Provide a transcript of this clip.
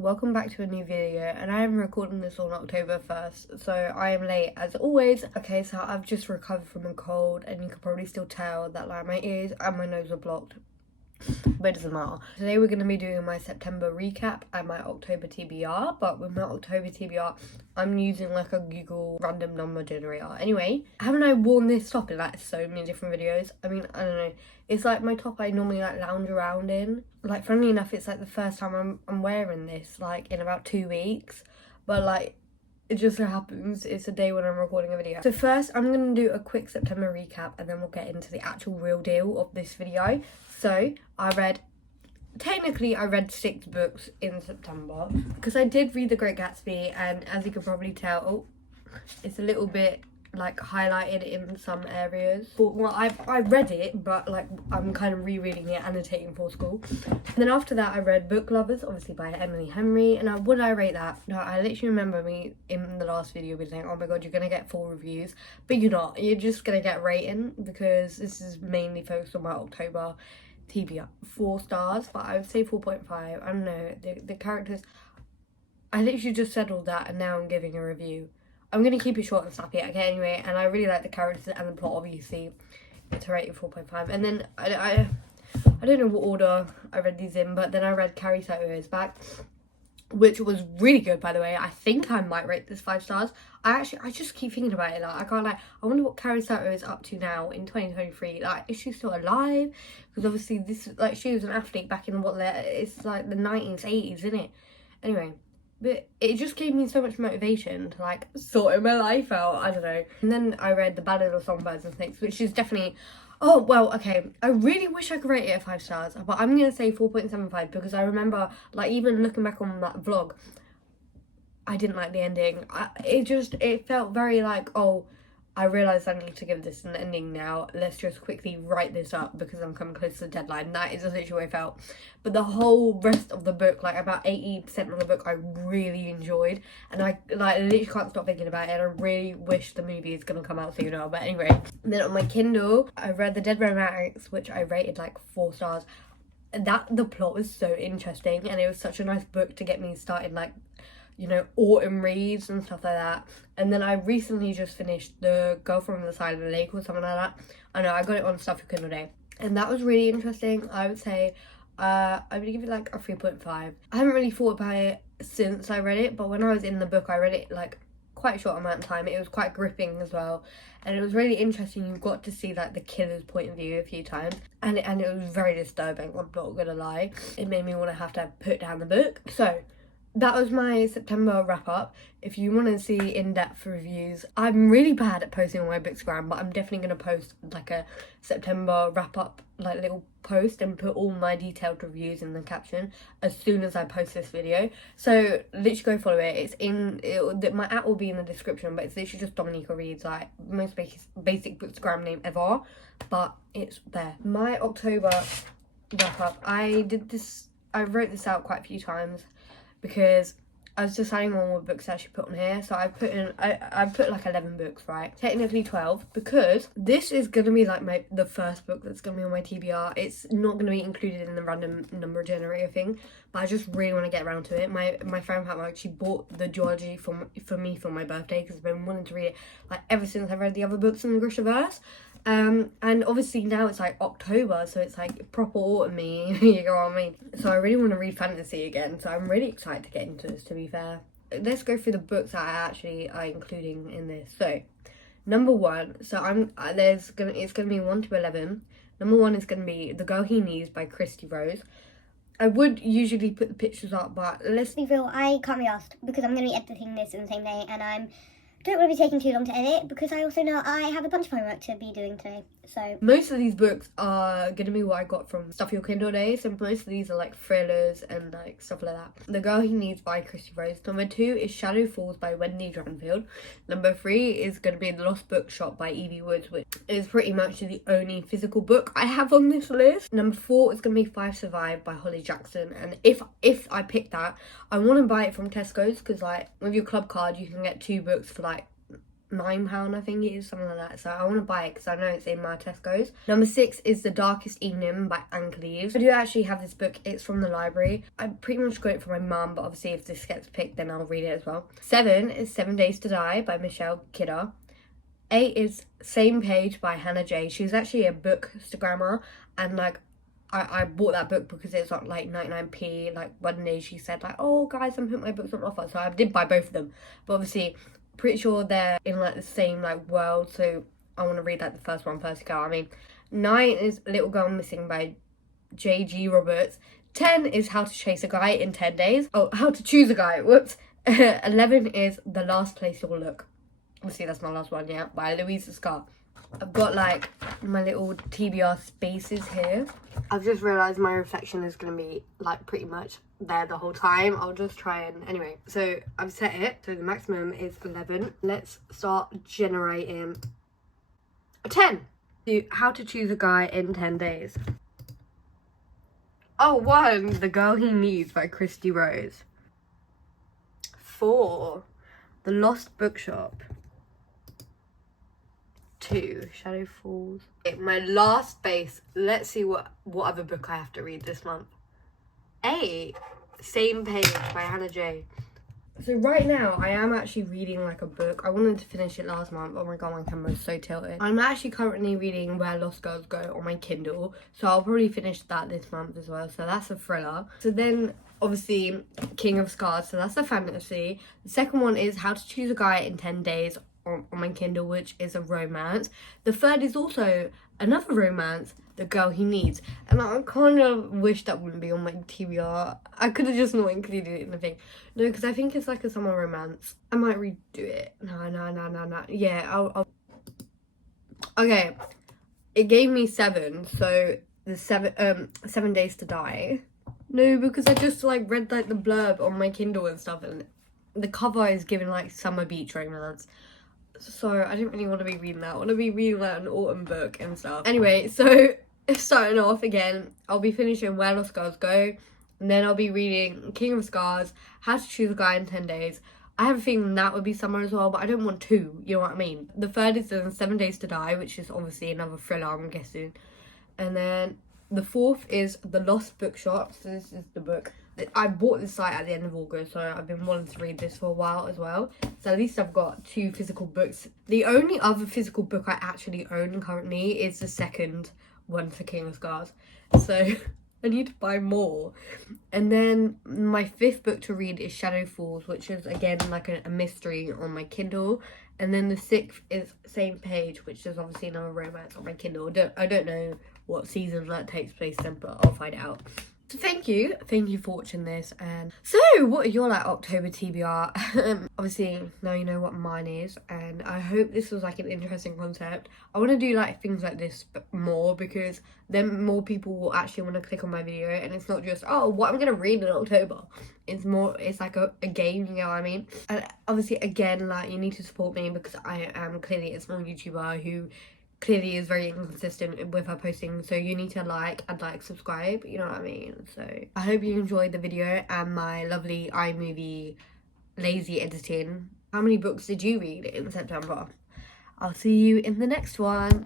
welcome back to a new video, and I am recording this on October 1st, so I am late as always. Okay, so I've just recovered from a cold, and you can probably still tell that like my ears and my nose are blocked, but it doesn't matter. Today we're going to be doing my September recap and my October TBR, but with my October TBR, I'm using like a Google random number generator. Anyway, haven't I worn this top in like so many different videos? I mean, I don't know. It's like my top I normally like lounge around in. Like, funnily enough, it's like the first time I'm wearing this like in about 2 weeks, but like it just so happens it's a day when I'm recording a video. So first I'm going to do a quick September recap, and then we'll get into the actual real deal of this video. So I read 6 books in September, because I did read The Great Gatsby, and as you can probably tell, it's a little bit like highlighted in some areas. But well, I read it, but like I'm kind of rereading it, annotating for school. And then after that I read Book Lovers, obviously by Emily Henry, and would I rate that? No, I literally remember me in the last video being like, oh my god, you're gonna get 4 reviews, but you're not. You're just gonna get rating, because this is mainly focused on my October TBR. 4 stars, but I would say 4.5. I don't know, the characters, I literally just said all that and now I'm giving a review. I'm going to keep it short and snappy, okay, anyway, and I really like the characters and the plot, obviously. It's a rating 4.5. And then, I don't know what order I read these in, but then I read Carrie Soto Is Back, which was really good, by the way. I think I might rate this 5 stars. I just keep thinking about it, like, I can't, like, I wonder what Carrie Soto is up to now in 2023. Like, is she still alive? Because obviously, this, like, she was an athlete back in, it's like the 90s, 80s, isn't it? Anyway. But it just gave me so much motivation to like sort my life out, I don't know. And then I read The Ballad of Songbirds and Snakes, which is definitely, oh well, okay, I really wish I could rate it at 5 stars, but I'm gonna say 4.75, because I remember, like, even looking back on that vlog, I didn't like the ending. It felt very like, oh, I realised I need to give this an ending now. Let's just quickly write this up because I'm coming close to the deadline. That is literally what I felt. But the whole rest of the book, like about 80% of the book, I really enjoyed. And I like literally can't stop thinking about it. And I really wish the movie is going to come out sooner. But anyway, and then on my Kindle, I read The Dead Romantics, which I rated like 4 stars. The plot was so interesting, and it was such a nice book to get me started, like, you know, autumn reads and stuff like that. And then I recently just finished The Girl from the Side of the Lake or something like that. I know, I got it on Stuff You Kindle Day, and that was really interesting. I would say I would give it like a 3.5. I haven't really thought about it since I read it, but when I was in the book I read it like quite a short amount of time. It was quite gripping as well, and it was really interesting. You got to see like the killer's point of view a few times, and it was very disturbing, I'm not gonna lie. It made me want to have to put down the book. So that was my September wrap up. If you want to see in-depth reviews, I'm really bad at posting on my bookstagram, but I'm definitely going to post like a September wrap up, like little post, and put all my detailed reviews in the caption as soon as I post this video. So literally go follow it. It's my app will be in the description, but it's literally just dominikareads, like most basic bookstagram name ever, but it's there. My October wrap up, I wrote this out quite a few times, because I was deciding on what books I should put on here. So I put like 11 books, right? Technically 12, because this is gonna be like the first book that's gonna be on my TBR. It's not gonna be included in the random number generator thing, but I just really want to get around to it. My friend Pat actually bought the duology for me for my birthday, because I've been wanting to read it like ever since I read the other books in the Grishaverse. And obviously now it's like October, so it's like proper autumn-y, you know what I mean? So I really want to read fantasy again, so I'm really excited to get into this, to be fair. Let's go through the books that I actually are including in this. So, number 1, so it's gonna be 1 to 11. Number 1 is gonna be The Girl He Needs by Christy Rose. I would usually put the pictures up, but let's be real, I can't be asked, because I'm going to be editing this in the same day, and I don't want to be taking too long to edit, because I also know I have a bunch of homework to be doing today. So most of these books are gonna be what I got from Stuff Your Kindle Day. So most of these are like thrillers and like stuff like that. The Girl He Needs by Christy Rose. Number 2 is Shadow Falls by Wendy Dranfield. Number 3 is gonna be The Lost Bookshop by Evie Woods, which is pretty much the only physical book I have on this list. Number 4 is gonna be 5 Survive by Holly Jackson, and if I pick that, I want to buy it from Tesco's, because like with your club card you can get 2 books for like £9, I think it is, something like that. So I want to buy it because I know it's in my Tesco's. Number 6 is The Darkest Evening by Anchor Leaves. I do actually have this book. It's from the library. I pretty much got it for my mum, but obviously if this gets picked, then I'll read it as well. 7 is 7 Days to Die by Michelle Kidder. 8 is Same Page by Hannah J. She was actually a bookstagrammer, and like I bought that book because it's on like 99p. Like one day she said like, oh guys, I'm putting my books on offer, so I did buy both of them. But obviously pretty sure they're in like the same like world, so I want to read like the first one first to go. I mean, 9 is Little Girl Missing by J.G. Roberts. 10 is How to Chase a Guy in 10 Days. Oh, How to Choose a Guy, whoops. 11 is The Last Place You'll Look. Obviously that's my last one, yeah, by Louisa Scott. I've got like my little TBR spaces here. I've just realised my reflection is going to be like pretty much there the whole time. I'll just try and anyway, so I've set it so the maximum is 11. Let's start generating a 10. How to Choose a Guy in 10 Days. Oh, 1, The Girl He Needs by Christy Rose. 4, The Lost Bookshop. 2, Shadow Falls. Okay, my last space. Let's see what other book I have to read this month. 8, Same Page by Hannah J. So right now I am actually reading like a book. I wanted to finish it last month. Oh my god, my camera is so tilted. I'm actually currently reading Where Lost Girls Go on my Kindle, so I'll probably finish that this month as well. So that's a thriller. So then obviously King of Scars, so that's a fantasy. The second one is How to Choose a Guy in 10 Days on my Kindle, which is a romance. The third is also another romance, The Girl He Needs, and I kind of wish that wouldn't be on my TBR. I could have just not included it in the thing. No, because I think it's like a summer romance. I might redo it. No. Yeah, I'll. Okay, it gave me 7, so the 7 Days to Die. No, because I just like read like the blurb on my Kindle and stuff, and the cover is giving like summer beach romance. So I didn't really want to be reading that. I want to be reading like an autumn book and stuff. Anyway, so starting off again, I'll be finishing Where Lost Girls Go, and then I'll be reading King of Scars, How to Choose a Guy in 10 Days. I have a feeling that would be summer as well, but I don't want 2, you know what I mean? The third is then 7 Days to Die, which is obviously another thriller, I'm guessing. And then the fourth is The Lost Bookshop. So this is the book. I bought this site at the end of August, so I've been wanting to read this for a while as well. So at least I've got 2 physical books. The only other physical book I actually own currently is the second one for King of Scars. So I need to buy more. And then my 5th book to read is Shadow Falls, which is again like a mystery on my Kindle. And then the 6th is Same Page, which is obviously another romance on my Kindle. I don't know what season that takes place then, but I'll find out. So thank you for watching this. And so what are your like October TBR? Obviously now you know what mine is, and I hope this was like an interesting concept. I want to do like things like this more, because then more people will actually want to click on my video, and it's not just, oh, what I'm gonna read in October. It's like a game, you know what I mean? And obviously again, like, you need to support me, because I am clearly a small YouTuber who clearly is very inconsistent with her posting, so you need to like and subscribe, you know what I mean? So I hope you enjoyed the video and my lovely iMovie lazy editing. How many books did you read in September? I'll see you in the next one.